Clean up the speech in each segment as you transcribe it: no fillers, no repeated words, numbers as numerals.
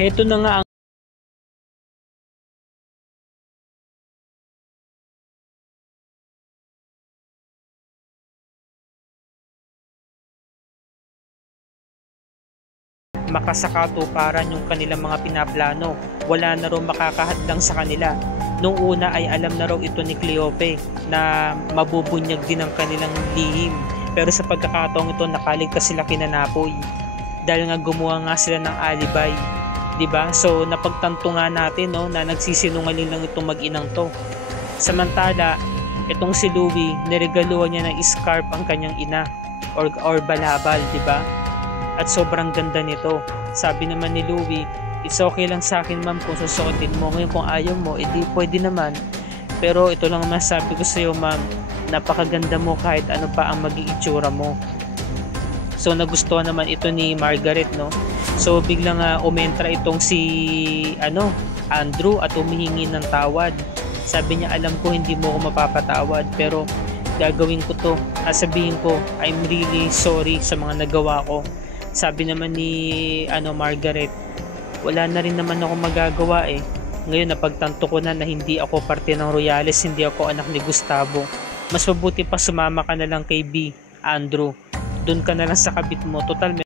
Heto na nga ang makasakatuparan yung kanilang mga pinaplano. Wala na raw makakahadlang sa kanila. Nung una ay alam na raw ito ni Cleope na mabubunyag din ang kanilang lihim. Pero sa pagkakataong ito, nakaligtas sila kina Napoy. Dahil nga gumawa nga sila ng alibay. 'Di ba? So napagtanto nga natin no, na nagsisinungaling lang itong mag-inang to. Samantala, itong si Louie, niregaluhan niya ng scarf ang kanyang ina or balabal, 'di ba? At sobrang ganda nito. Sabi naman ni Louie, it's okay lang sa akin ma'am kung susuotin mo. Ngayon kung ayaw mo, edi pwede naman. Pero ito lang masabi ko sa iyo ma'am, napakaganda mo kahit ano pa ang maging itsura mo. So nagustuhan naman ito ni Margaret, no? So biglang umentra itong si Andrew at humihingi ng tawad. Sabi niya, alam ko hindi mo ako mapapatawad pero gagawin ko to. Sabihin ko, I'm really sorry sa mga nagawa ko. Sabi naman ni Margaret, wala na rin naman ako magagawa eh. Ngayon napagtanto ko na hindi ako parte ng Royales, hindi ako anak ni Gustavo. Mas mabuti pa sumama ka na lang kay B, Andrew. Doon ka na lang sa kabit mo. Total ito.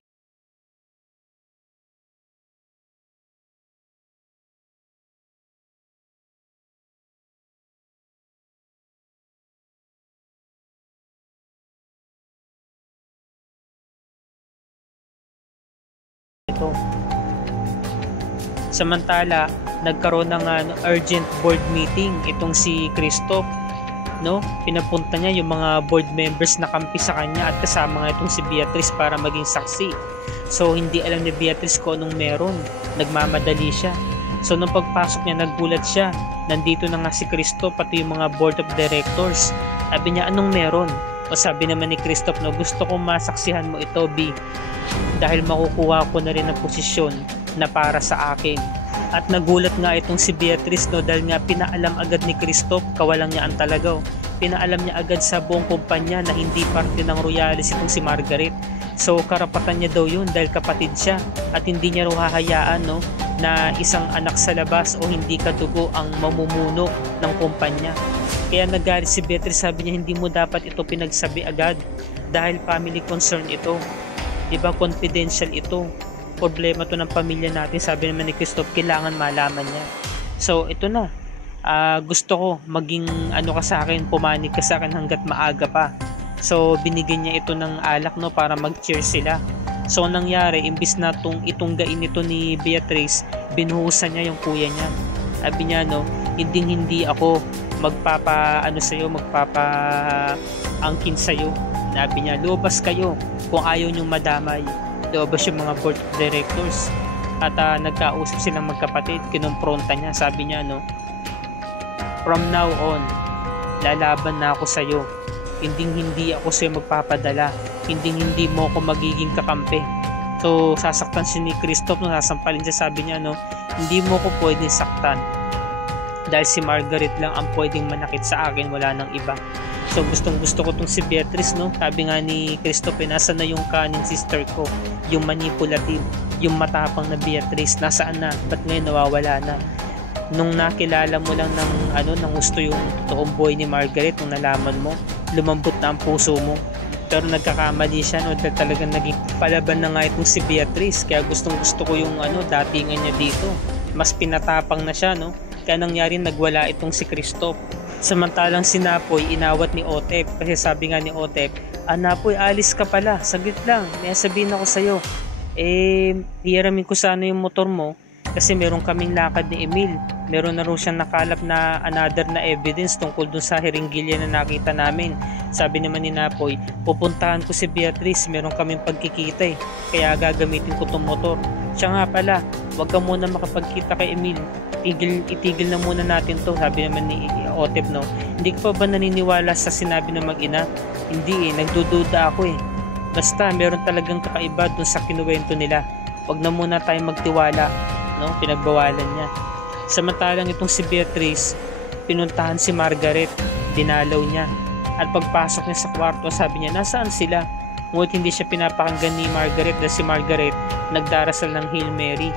Samantala, nagkaroon ng urgent board meeting itong si Christoph, no? Pinapunta niya yung mga board members na kampi sa kanya at kasama nga itong si Beatrice para maging saksi. So hindi alam ni Beatrice kung anong meron, nagmamadali siya. So nung pagpasok niya, nagulat siya, nandito na nga si Christoph pati yung mga board of directors. Sabi niya, anong meron? O sabi naman ni Christoph, no, gusto kong masaksihan mo ito B, dahil makukuha ko na rin ang posisyon na para sa akin. At nagulat nga itong si Beatrice, no, dahil nga pinaalam agad ni Christoph, kawalang niyaan talaga. Pinaalam niya agad sa buong kumpanya na hindi parte ng Royales itong si Margaret. So karapatan niya daw yun dahil kapatid siya at hindi niya raw hahayaan, no, na isang anak sa labas o hindi kadugo ang mamumuno ng kumpanya. Kaya nagalit si Beatrice, sabi niya, hindi mo dapat ito pinagsabi agad dahil family concern ito. Diba, confidential ito. Problema to ng pamilya natin. Sabi naman ni Christoph, kailangan malaman niya. So ito na, gusto ko maging ka sa akin, pumanig ka sa akin hanggat maaga pa. So binigyan niya ito ng alak, no, para mag-cheer sila. So nangyari, imbis na itunggain ito ni Beatrice, binuhusan niya yung kuya niya. Sabi niya, no, hindi ako magpapaangkin sa'yo. Sabi niya, lumabas kayo kung ayaw niyong madamay. Lumabas yung mga board of directors. At nagkausap silang magkapatid, kinumpronta niya. Sabi niya, no, from now on, lalaban na ako sa'yo. Hindi ako sa'yo magpapadala. Hindi mo ako magiging kakampi. So sasaktan si ni Christoph, no, sasampalin siya. Sabi niya, no, hindi mo ko pwedeng saktan dahil si Margaret lang ang pwedeng manakit sa akin, wala nang iba. So gustong gusto ko tong si Beatrice, no. Sabi nga ni Christoph, nasa na yung kanin sister ko, yung manipulative, yung matapang na Beatrice, nasaan na? Ba't ngayon nawawala na? Nung nakilala mo lang ng gusto yung totoong boy ni Margaret, nung nalaman mo, lumambot na ang puso mo. Pero nagkakamali siya, no, dahil talagang naging palaban na nga itong si Beatrice. Kaya gustong gusto ko yung datingan niya dito. Mas pinatapang na siya, no. Kaya nangyari, nagwala itong si Christoph. Samantalang si Napoy, inawat ni Otep. Kasi sabi nga ni Otep, Napoy, alis ka pala, saglit lang, may sabihin ako sa'yo. Hiramin ko sana yung motor mo kasi meron kaming lakad ni Emil. Meron na rin siyang nakalap na another na evidence tungkol dun sa hiringgilya na nakita namin. Sabi naman ni Napoy, pupuntahan ko si Beatrice, meron kaming pagkikita kaya gagamitin ko tong motor. Siya nga pala, wag ka muna makapagkita kay Emil, itigil na muna natin to. Sabi naman ni Otep, no, hindi ka pa ba naniniwala sa sinabi ng mag-ina? Hindi nagdududa ako basta meron talagang kakaiba dun sa kinuwento nila, wag na muna tayo magtiwala, no. Pinagbawalan niya. Samantalang itong si Beatrice, pinuntahan si Margaret, dinalaw niya, at pagpasok niya sa kwarto, sabi niya, nasaan sila? Ngunit hindi siya pinapakinggan ni Margaret dahil si Margaret nagdarasal ng Hail Mary.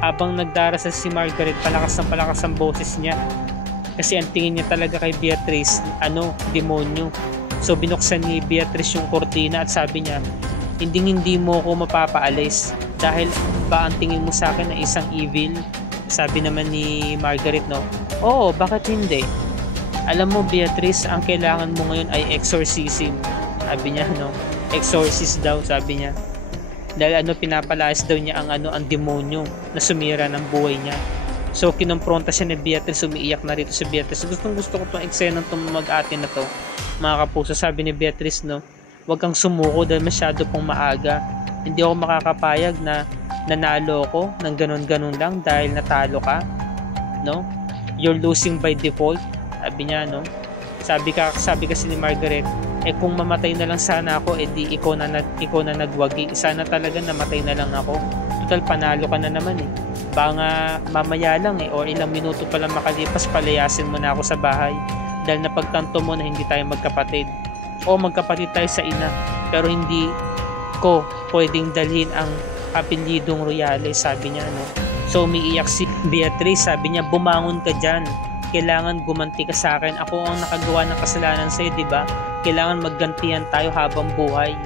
Habang nagdarasal si Margaret, palakas ang boses niya. Kasi ang tingin niya talaga kay Beatrice, demonyo. So binuksan ni Beatrice yung kortina at sabi niya, hindi mo ako mapapaalis dahil ba ang tingin mo sa akin na isang evil? Sabi naman ni Margaret, oo, bakit hindi? Alam mo Beatrice, ang kailangan mo ngayon ay exorcism. Sabi niya, exorcist daw, sabi niya. Dahil pinapalayas daw niya ang demonyo na sumira ng buhay niya. So kinompronta siya ni Beatrice, umiiyak na rito si Beatrice. Gusto ko itong eksena itong mag-ate na to, mga kapuso. Sabi ni Beatrice, huwag kang sumuko dahil masyado pong maaga. Hindi ako makakapayag na nanalo ko ng ganun-ganun lang dahil natalo ka. You're losing by default. Sabi niya, sabi kasi ni Margaret, kung mamatay na lang sana ako, di ikaw na nagwagi. Sana talaga namatay na lang ako. Total, panalo ka na naman Baka nga mamaya lang o ilang minuto pa lang makalipas, palayasin mo na ako sa bahay. Dahil napagtanto mo na hindi tayo magkapatid. O magkapatid tayo sa ina, pero hindi ko pwedeng dalhin ang apelyidong Royales, sabi niya. So umiiyak si Beatrice, sabi niya, bumangon ka dyan. Kailangan gumanti ka sa akin. Ako ang nakagawa ng kasalanan sa'yo, diba? Kailangan maggantihan tayo habang buhay.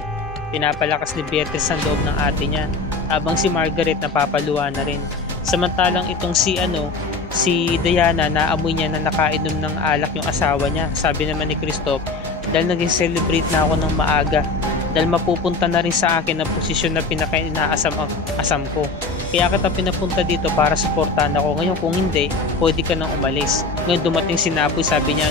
Pinapalakas ni Beatrice ang loob ng ate niya, habang si Margaret napapaluha na rin. Samantalang itong si Diana, naamoy niya na nakainom ng alak yung asawa niya. Sabi naman ni Christoph, dahil naging celebrate na ako ng maaga, dahil mapupunta na rin sa akin ang posisyon na pinaka-inaasam ko. Kaya kita pinapunta dito para suportahan ako. Ngayon kung hindi, pwede ka nang umalis. Ngayon dumating si Napoy, sabi niya,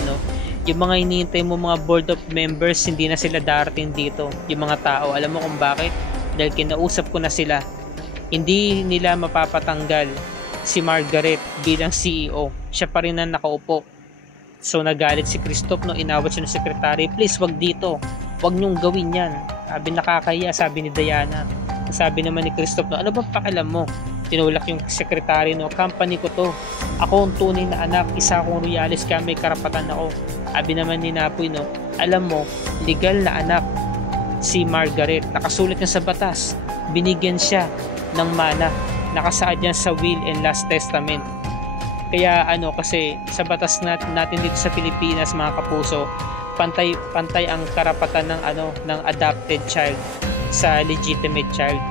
yung mga hinihintay mo mga board of members, hindi na sila darating dito. Yung mga tao, alam mo kung bakit? Dahil kinausap ko na sila. Hindi nila mapapatanggal si Margaret bilang CEO. Siya pa rin ang nakaupo. So nagalit si Christoph, inawat siya ng sekretary, please wag dito. Wag niyong gawin yan. Sabi, nakakahiya, sabi ni Diana. Sabi naman ni Christoph, ano bang pakialam mo? Tinulak yung sekretary, company ko to. Ako ang tunay na anak, isa akong Royales, kaya may karapatan ako. Sabi naman ni Napoy, alam mo, legal na anak si Margaret. Nakasulat niya sa batas. Binigyan siya ng mana. Nakasaad yan sa will and last testament. Kaya kasi sa batas natin dito sa Pilipinas, mga kapuso, pantay ang karapatan ng adopted child sa legitimate child.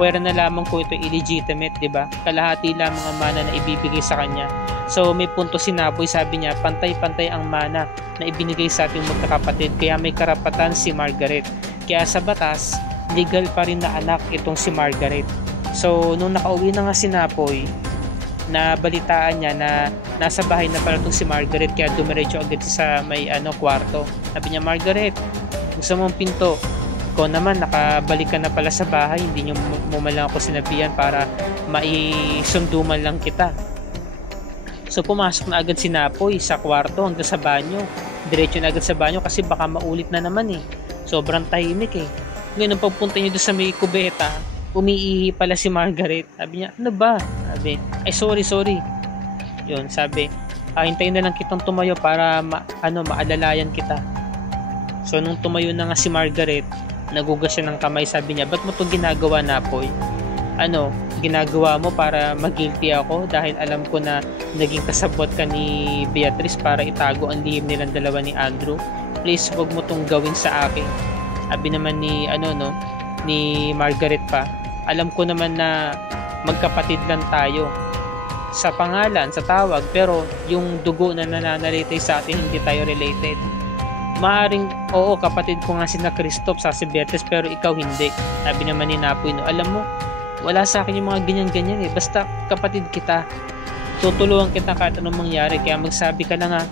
Pwera na lamang kung ito illegitimate, diba? Kalahati lamang ang mana na ibibigay sa kanya. So may punto si Napoy, sabi niya, pantay-pantay ang mana na ibinigay sa ating magkakapatid, kaya may karapatan si Margaret. Kaya sa batas, legal pa rin na anak itong si Margaret. So nung nakauwi na nga si Napoy, na balitaan niya na nasa bahay na pala itong si Margaret, kaya dumiretso agad sa may kwarto. Sabi niya, Margaret, gusto mong pinto? Ikaw naman, nakabalik ka na pala sa bahay, hindi mo man lang ako sinabihan para maisunduman lang kita. So pumasok na agad si Napoy sa kwarto hanggang sa banyo. Diretso na agad sa banyo kasi baka maulit na naman Sobrang tahimik Ngayon nung pagpunta niyo doon sa may kubeta, umiihi pala si Margaret. Sabi niya, ano ba? Sabi, ay sorry. Yun, sabi, hintayin na lang kitang tumayo para maalalayan kita. So nung tumayo na nga si Margaret, nagugas siya ng kamay, sabi niya, ba't mo itong ginagawa, Napoy? Ginagawa mo para mag-guilty ako dahil alam ko na naging kasabot ka ni Beatrice para itago ang lihim nilang dalawa ni Andrew. Please, wag mo itong gawin sa akin. Sabi naman ni ni Margaret pa, alam ko naman na magkapatid lang tayo sa pangalan, sa tawag, pero yung dugo na nananalitay sa atin, hindi tayo related. Maaring, oo, kapatid ko nga sina Christoph, sa si Beatrice, pero ikaw hindi. Sabi naman ni Napoy, alam mo, wala sa akin yung mga ganyan-ganyan basta kapatid kita, tutulungan kita kahit anong mangyari, kaya magsabi ka na nga,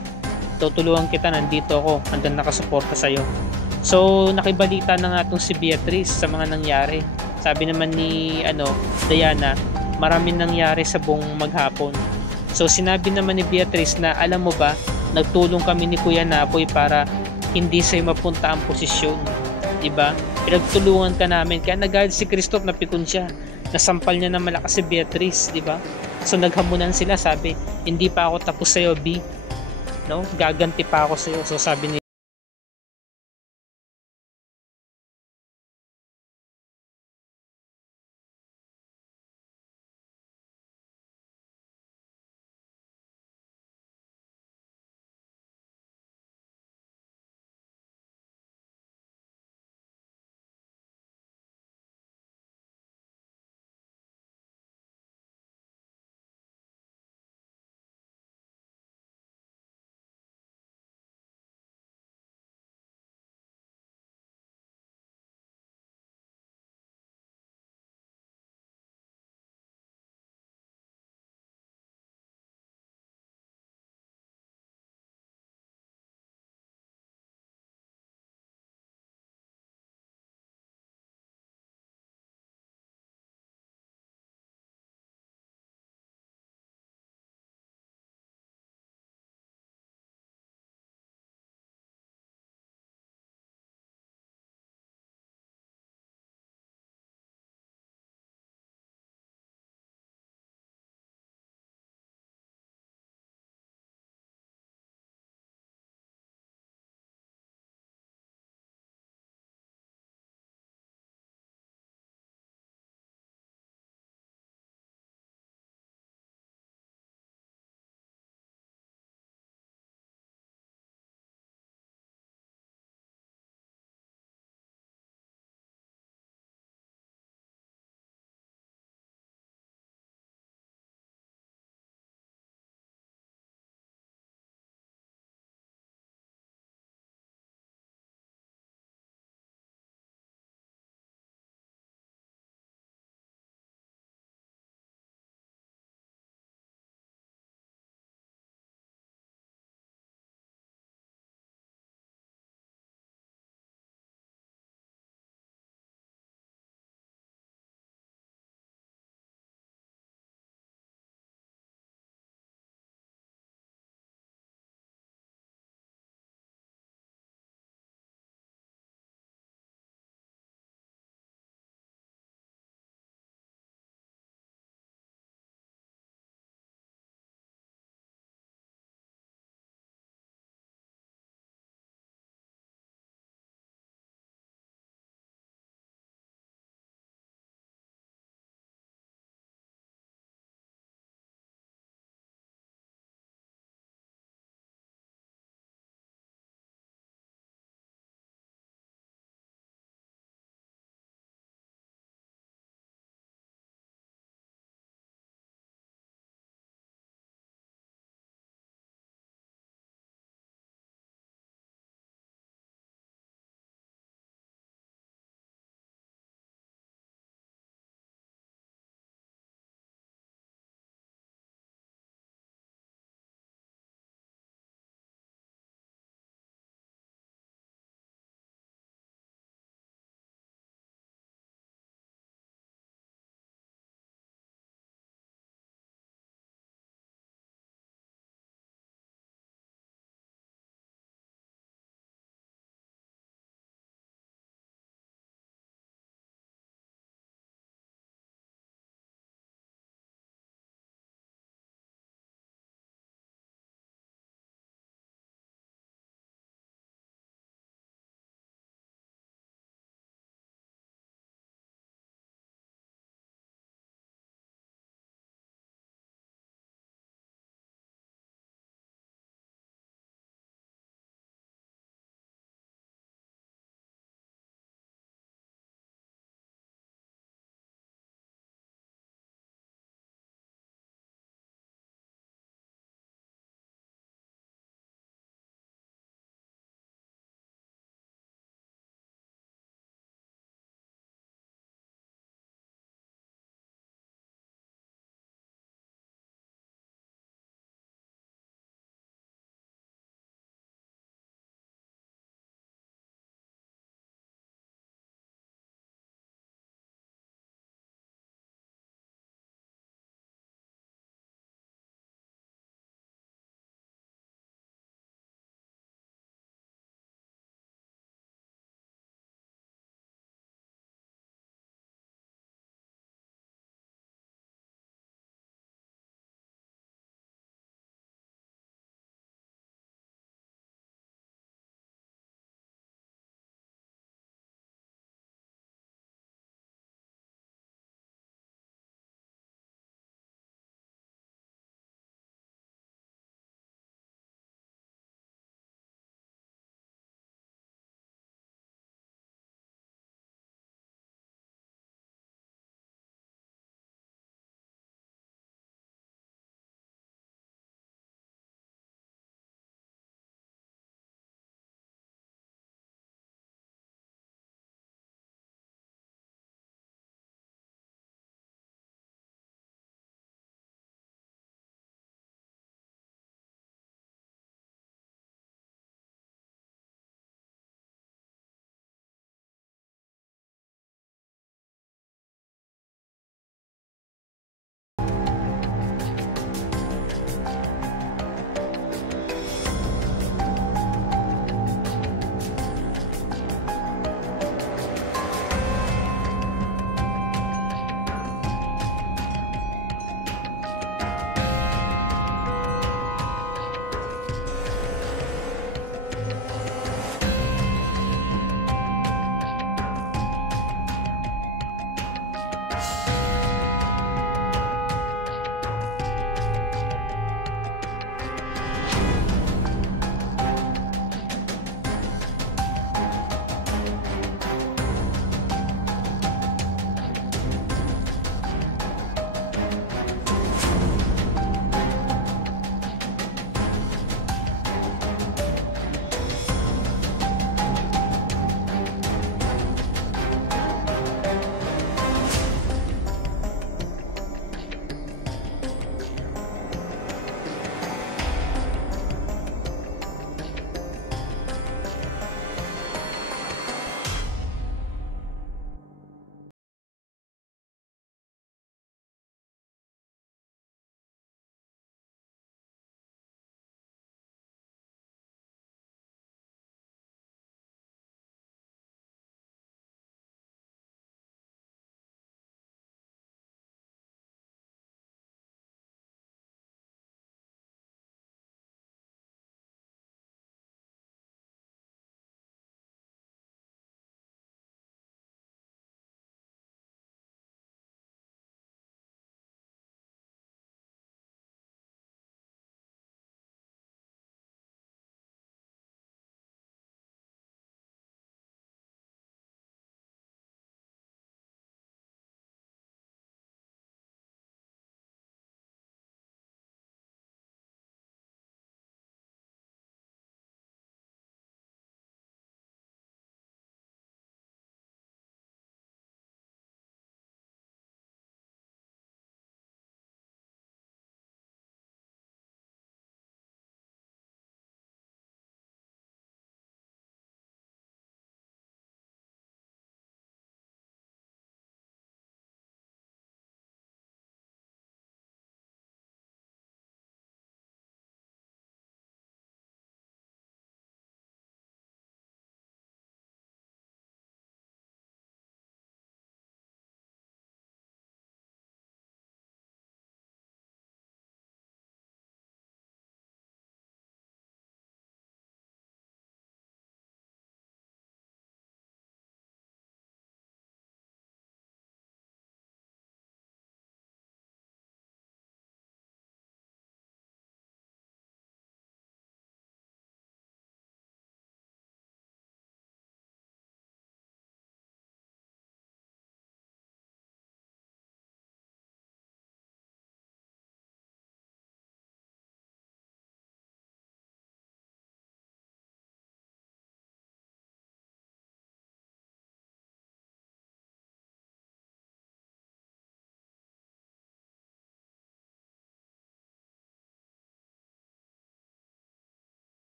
tutulungan kita, nandito ako, hanggang nakasuporta sa'yo. So nakibalita na nga itong si Beatrice sa mga nangyari. Sabi naman ni Diana, maraming nangyari sa buong maghapon. So sinabi naman ni Beatrice na, alam mo ba, nagtulong kami ni Kuya Napoy para hindi sa'yo mapunta ang posisyon, diba? Pinagtulungan ka namin, kaya nagalit si Christoph, napikon siya, nasampal niya na malakas si Beatrice, diba? So naghamunan sila, sabi, hindi pa ako tapos sa'yo, B, gaganti pa ako sa'yo. So sabi ni